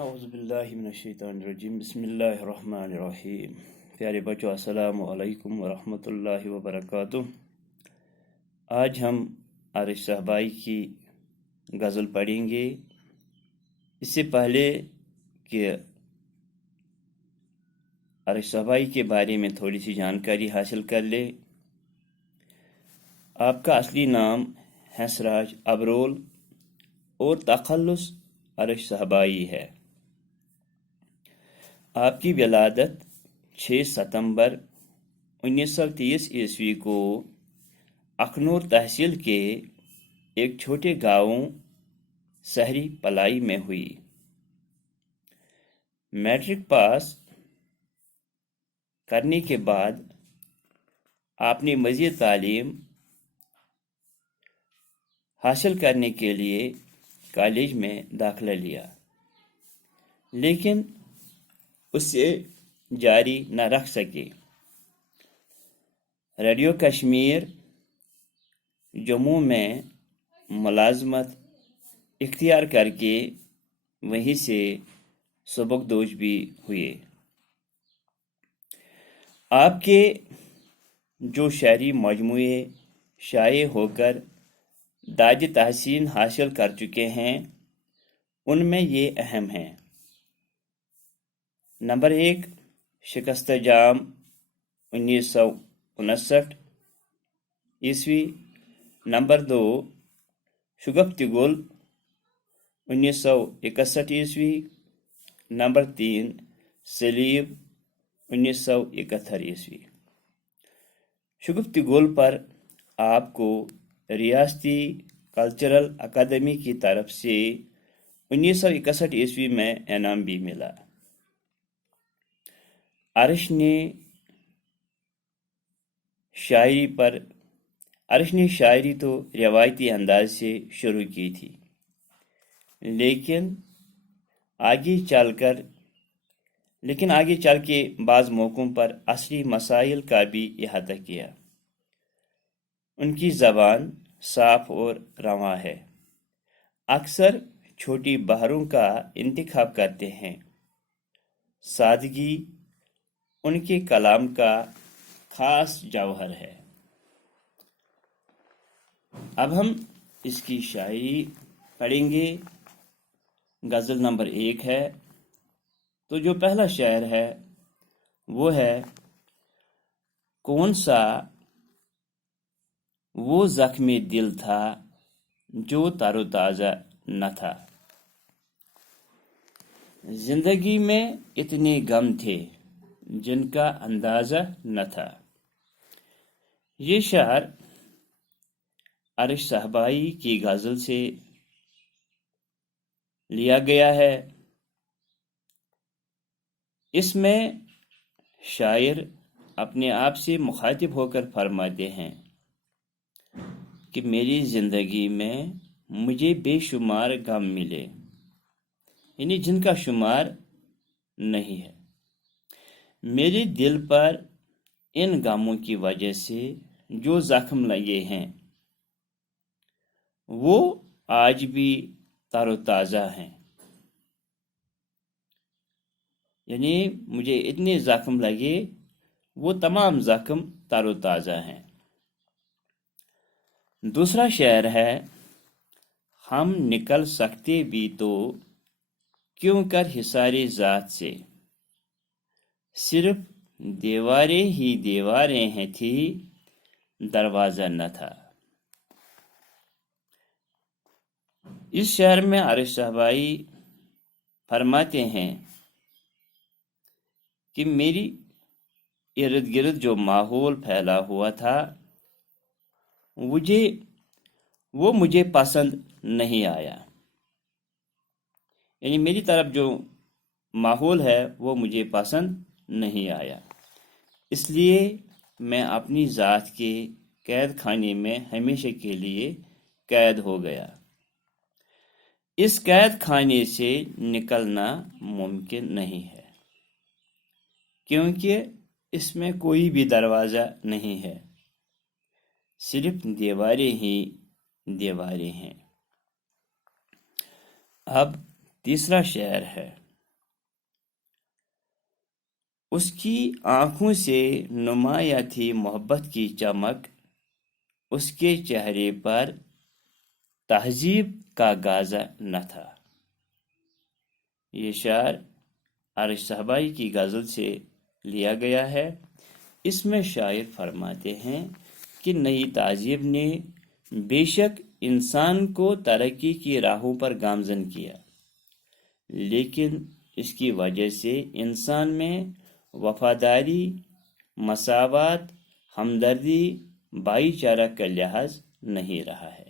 اعوذ باللہ من الشیطان الرجیم بسم اللہ الرحمن الرحیم۔ پیارے بچوں، السلام علیکم ورحمۃ اللہ وبرکاتہ۔ آج ہم عارش صاحبائی کی غزل پڑھیں گے۔ اس سے پہلے کہ عارش صاحبائی کے بارے میں تھوڑی سی جانکاری حاصل کر لے، آپ کا اصلی نام ہنسراج ابرول اور تخلص عارش صاحبائی ہے۔ آپ کی ولادت 6 ستمبر 1930 عیسوی کو اخنور تحصیل کے ایک چھوٹے گاؤں سہری پلائی میں ہوئی۔ میٹرک پاس کرنے کے بعد آپ نے مزید تعلیم حاصل کرنے کے لیے کالج میں داخلہ لیا، لیکن اسے جاری نہ رکھ سکے۔ ریڈیو کشمیر جموں میں ملازمت اختیار کر کے وہیں سے سبکدوش بھی ہوئے۔ آپ کے جو شعری مجموعے شائع ہو کر داج تحسین حاصل کر چکے ہیں، ان میں یہ اہم ہیں: نمبر 1 شکست جام 1959 عیسوی، نمبر 2 شگفت گل 1961 عیسوی، نمبر 3 سلیب 1971 عیسوی۔ شگفت گل پر آپ کو ریاستی کلچرل اکیڈمی کی طرف سے 1961 عیسوی میں انعام بھی ملا۔ عارش نے شاعری تو روایتی انداز سے شروع کی تھی، لیکن آگے چل کے بعض موقعوں پر عصری مسائل کا بھی احاطہ کیا۔ ان کی زبان صاف اور رواں ہے، اکثر چھوٹی بحروں کا انتخاب کرتے ہیں۔ سادگی ان کے کلام کا خاص جوہر ہے۔ اب ہم اس کی شاعری پڑھیں گے۔ غزل نمبر 1 ہے، تو جو پہلا شعر ہے وہ ہے: کون سا وہ زخمی دل تھا جو تر و تازہ نہ تھا، زندگی میں اتنے غم تھے جن کا اندازہ نہ تھا۔ یہ شعر عارش صاحبائی کی غزل سے لیا گیا ہے۔ اس میں شاعر اپنے آپ سے مخاطب ہو کر فرماتے ہیں کہ میری زندگی میں مجھے بے شمار غم ملے، یعنی جن کا شمار نہیں ہے۔ میرے دل پر ان غموں کی وجہ سے جو زخم لگے ہیں وہ آج بھی تر و تازہ ہیں، یعنی مجھے اتنے زخم لگے، وہ تمام زخم تر و تازہ ہیں۔ دوسرا شعر ہے: ہم نکل سکتے بھی تو کیوں کر حصار ذات سے، صرف دیواریں ہی دیواریں ہیں تھی، دروازہ نہ تھا۔ اس شعر میں عارش صاحبائی فرماتے ہیں کہ میری ارد گرد جو ماحول پھیلا ہوا تھا وہ مجھے پسند نہیں آیا، یعنی میری طرف جو ماحول ہے وہ مجھے پسند نہیں آیا، اس لیے میں اپنی ذات کے قید خانے میں ہمیشہ کے لیے قید ہو گیا۔ اس قید خانے سے نکلنا ممکن نہیں ہے، کیونکہ اس میں کوئی بھی دروازہ نہیں ہے، صرف دیواریں ہی دیواریں ہیں۔ اب تیسرا شعر ہے: اس کی آنکھوں سے نمایاں تھی محبت کی چمک، اس کے چہرے پر تہذیب کا گازہ نہ تھا۔ یہ شعر عارش صاحبائی کی غزل سے لیا گیا ہے۔ اس میں شاعر فرماتے ہیں کہ نئی تہذیب نے بے شک انسان کو ترقی کی راہوں پر گامزن کیا، لیکن اس کی وجہ سے انسان میں وفاداری، مساوات، ہمدردی، بھائی چارہ کا لحاظ نہیں رہا ہے۔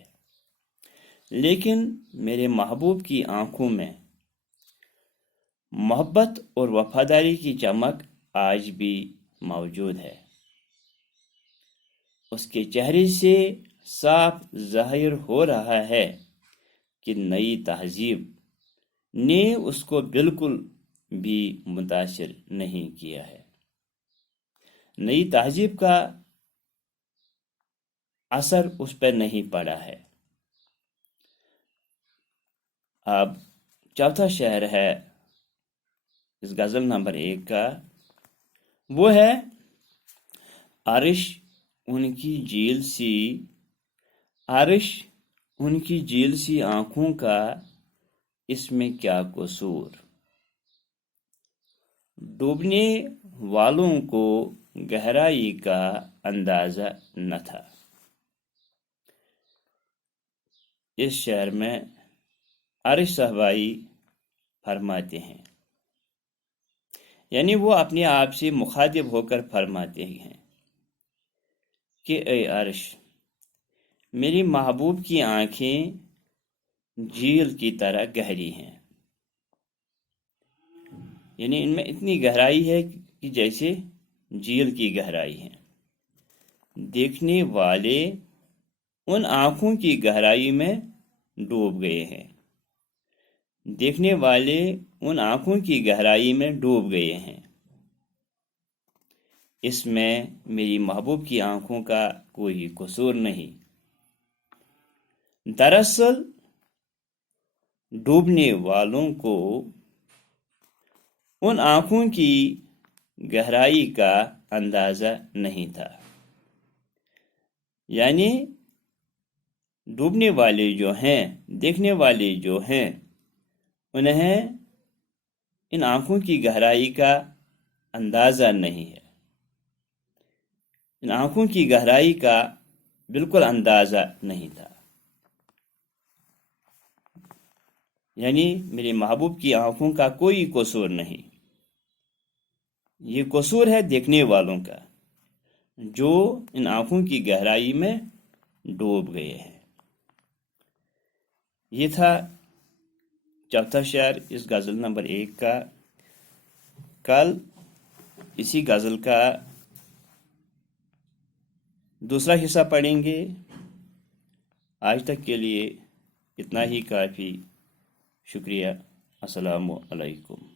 لیکن میرے محبوب کی آنکھوں میں محبت اور وفاداری کی چمک آج بھی موجود ہے۔ اس کے چہرے سے صاف ظاہر ہو رہا ہے کہ نئی تہذیب نے اس کو بالکل بھی متاثر نہیں کیا ہے۔ نئی تہذیب کا اثر اس پر نہیں پڑا ہے۔ اب چوتھا شعر ہے اس غزل نمبر 1 کا، وہ ہے عرش ان کی جھیل سی، عرش ان کی جھیل سی آنکھوں کا، اس میں کیا قصور، ڈوبنے والوں کو گہرائی کا اندازہ نہ تھا۔ اس شعر میں عارش صاحبائی فرماتے ہیں، یعنی وہ اپنے آپ سے مخاطب ہو کر فرماتے ہیں کہ اے عرش، میری محبوب کی آنکھیں جھیل کی طرح گہری ہیں، یعنی ان میں اتنی گہرائی ہے کہ جیسے جھیل کی گہرائی ہے۔ دیکھنے والے ان آنکھوں کی گہرائی میں ڈوب گئے ہیں، دیکھنے والے ان آنکھوں کی گہرائی میں ڈوب گئے ہیں۔ اس میں میری محبوب کی آنکھوں کا کوئی قصور نہیں۔ دراصل ڈوبنے والوں کو ان آنکھوں کی گہرائی کا اندازہ نہیں تھا، یعنی ڈوبنے والے جو ہیں، دیکھنے والے جو ہیں، انہیں ان آنکھوں کی گہرائی کا اندازہ نہیں ہے، ان آنکھوں کی گہرائی کا بالکل اندازہ نہیں تھا۔ یعنی میرے محبوب کی آنکھوں کا کوئی قصور نہیں، یہ قصور ہے دیکھنے والوں کا جو ان آنکھوں کی گہرائی میں ڈوب گئے ہیں۔ یہ تھا چوتھا شعر اس غزل نمبر 1 کا۔ کل اسی غزل کا دوسرا حصہ پڑھیں گے۔ آج تک کے لیے اتنا ہی کافی۔ شکریہ۔ السلام علیکم۔